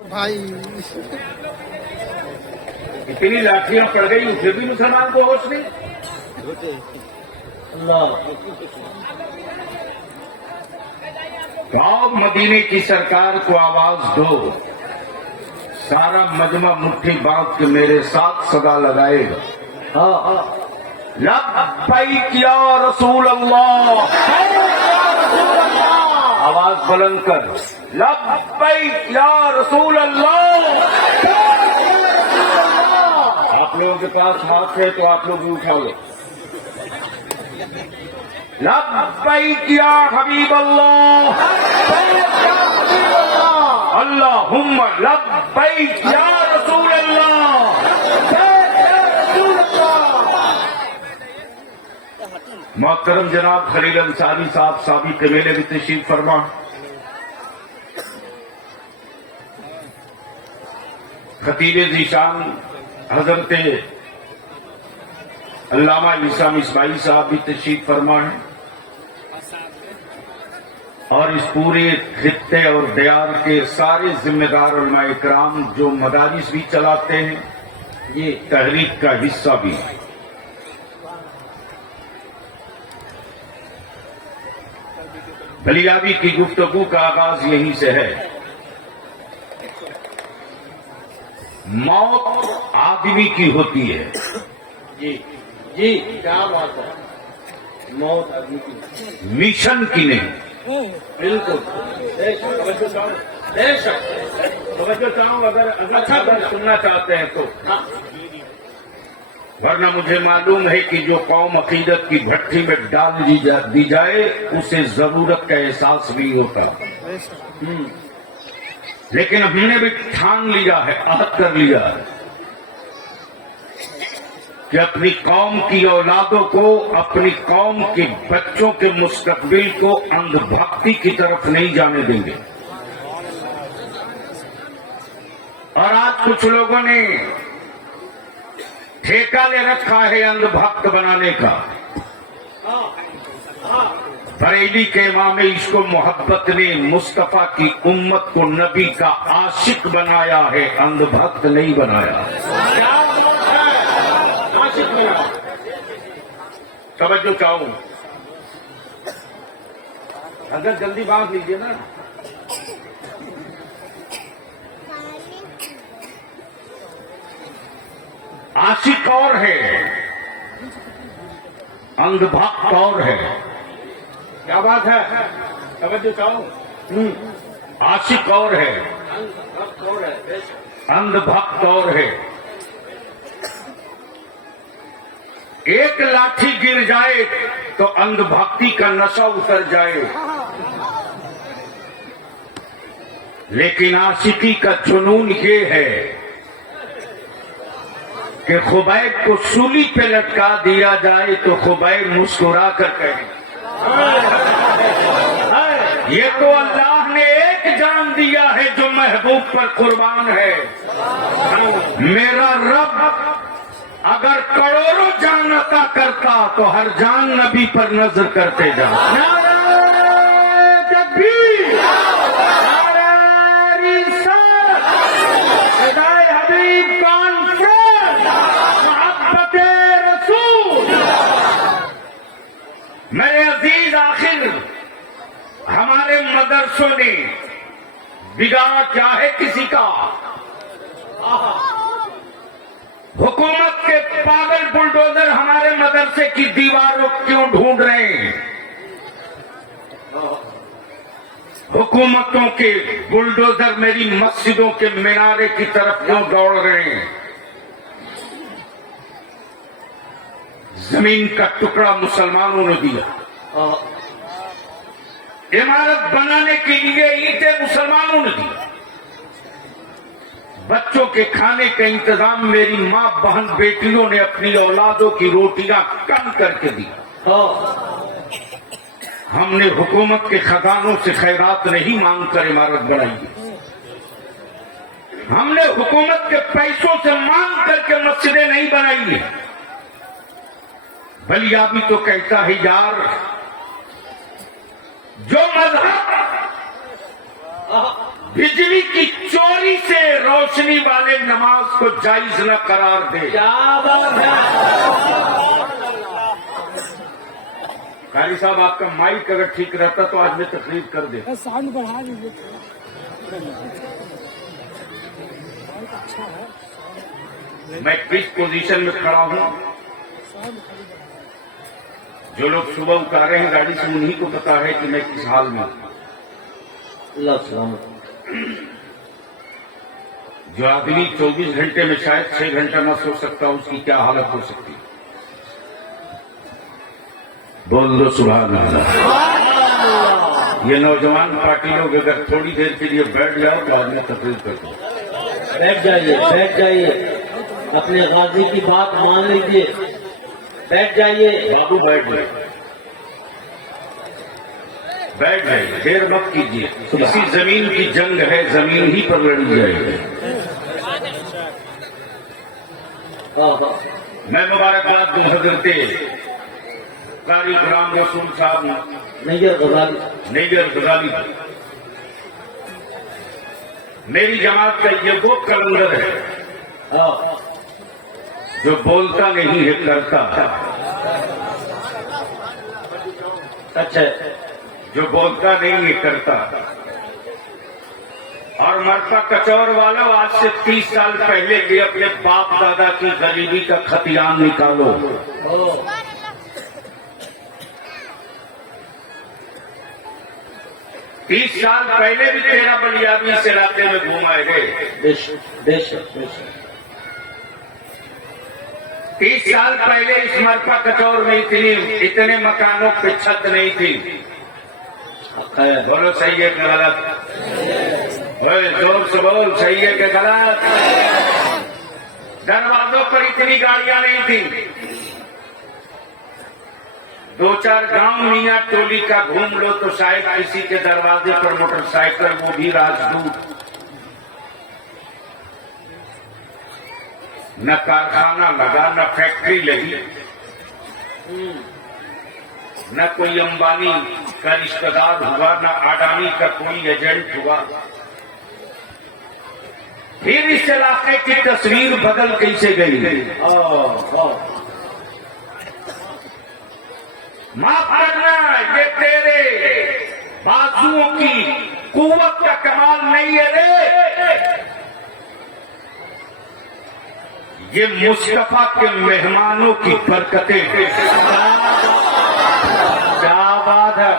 भाई इतनी लाठियां पड़ गई, उसे भी मुसलमान को होश नहीं। अल्लाह, गाँव मदीने की सरकार को आवाज दो, सारा मजमा मुट्ठी बांध के मेरे साथ सदा लगाएगा। हाँ, लब्बैक या रसूल अल्लाह, आवाज बुलंद कर, लब्बैक या रसूल अल्लाह। आप लोगों के पास हाथ है तो आप लोग भी उठा लो। लब्बैक या हबीब अल्लाह, अल्लाहुम्मा लब्बैक या रसूल अल्लाह। मोहतरम जनाब खलील अंसारी साहब साबी के मेले में तशरीफ फरमा। खतीब ज़ीशान हजरत अल्लामा इसाम इस्माइल साहब भी तशरीफ फरमा है और इस पूरे खित्ते और दयार के सारे जिम्मेदार उलमा इकराम जो मदारिस भी चलाते हैं, ये तहरीक का हिस्सा भी है। बलियाबी की गुफ्तगू का आगाज यहीं से है। मौत आदमी की होती है। जी जी, क्या बात है, मौत आदमी की, मिशन की नहीं। बिल्कुल, तवज्जो चाहूं, अगर सुनना चाहते हैं तो, वरना मुझे मालूम है कि जो कौम अकीदत की भट्टी में डाल दी जाए उसे जरूरत का एहसास भी होता। लेकिन हमने भी ठान लिया है, अहद कर लिया है कि अपनी कौम की औलादों को, अपनी कौम के बच्चों के मुस्तकबिल को अंधभक्ति की तरफ नहीं जाने देंगे। और आज कुछ लोगों ने ठेका ले रखा है अंधभक्त बनाने का। बरेली के इमाम इश्क मोहब्बत ने मुस्तफा की उम्मत को नबी का आशिक बनाया है, अंधभक्त नहीं बनाया। आशिक बनाया। तवज्जो चाहूं, अगर जल्दी बांध लीजिए ना। आशिक और है, अंधभक्त और है। क्या बात है, समझ चाहूं। आशिक और है, अंधभक्त और है। एक लाठी गिर जाए तो अंधभक्ति का नशा उतर जाए, लेकिन आशिकी का जुनून ये है कि खुबैब को सूली पे लटका दिया जाए तो खुबैब मुस्कुरा कर कहे, ये तो अल्लाह ने एक जान दिया है जो महबूब पर कुर्बान है। मेरा रब अगर करोड़ों जान अता करता तो हर जान नबी पर नजर करते जा। मेरे अजीज, आखिर हमारे मदरसों ने बिगाड़ा क्या है किसी का? हुकूमत के पागल बुलडोजर हमारे मदरसे की दीवारों क्यों ढूंढ रहे हैं? हुकूमतों के बुलडोजर मेरी मस्जिदों के मीनारे की तरफ क्यों दौड़ रहे हैं? जमीन का टुकड़ा मुसलमानों ने दिया, इमारत बनाने के लिए ईंटें मुसलमानों ने दी, बच्चों के खाने का इंतजाम मेरी मां बहन बेटियों ने अपनी औलादों की रोटियां कम करके दी। हमने हुकूमत के खजानों से खैरात नहीं मांगकर इमारत बनाई, हमने हुकूमत के पैसों से मांग करके मस्जिदें नहीं बनाई है। बलियाबी तो कहता है यार, जो मजहब बिजली की चोरी से रोशनी वाले नमाज को जायज न करार दे। क्या बात है। कारी साहब, आपका माइक अगर ठीक रहता तो आज मैं तकलीफ कर दे। साउंड बढ़ा दीजिए। अच्छा है। मैं किस पोजीशन में खड़ा हूं, जो लोग सुबह उतारे हैं गाड़ी से उन्हीं को पता है कि मैं किस हाल में हूं। अल्लाह सलामत। जो आदमी 24 घंटे में शायद 6 घंटा न सो सकता, उसकी क्या हालत हो सकती है। बोल दो सुभान अल्लाह। ये नौजवान पार्टी लोग अगर थोड़ी देर के लिए बैठ जाओ तो आज मैं तकलीफ करता हूं। बैठ जाइए, बैठ जाइए, अपने गाजी की बात मान लीजिए, बैठ जाइए। बाबू बैठ जाइए, बैठ जाइए, देर मत कीजिए। इसी जमीन की जंग है, जमीन ही पर लड़ी जाएगी। मैं मुबारकबाद दूं हजरत कारी गुलाम रसूल साहब नैगर गजाली। मेरी जमात का ये वो कलंदर है जो बोलता नहीं है, करता। अच्छा, जो बोलता नहीं है, करता। और मरता कचौर वालों, आज से 30 साल पहले के अपने बाप दादा की गरीबी का खतियान निकालो। 30 साल पहले भी तेरा बलियादी इस इलाके में घूमाए गए। बेशक बेशक बेशक। 30 साल पहले इस मरफा कचौर में इतने मकानों पे छत नहीं थी। बोलो सही है कि गलत? जोर से बोल, सही है कि गलत? दरवाजों पर इतनी गाड़ियां नहीं थी। 2-4 गांव मियाँ टोली का घूम लो तो शायद किसी के दरवाजे पर मोटरसाइकिल, वो भी राजदूत। न कारखाना लगा, न फैक्ट्री लगी, न कोई अंबानी का रिश्तेदार हुआ, न अडानी का कोई एजेंट हुआ। फिर इस इलाके की तस्वीर बदल कैसे गई? माफ करना, ये तेरे बाजुओं की कुव्वत का कमाल नहीं है रे, ये मुस्तफा के मेहमानों की बरकतें हैं। क्या बात है।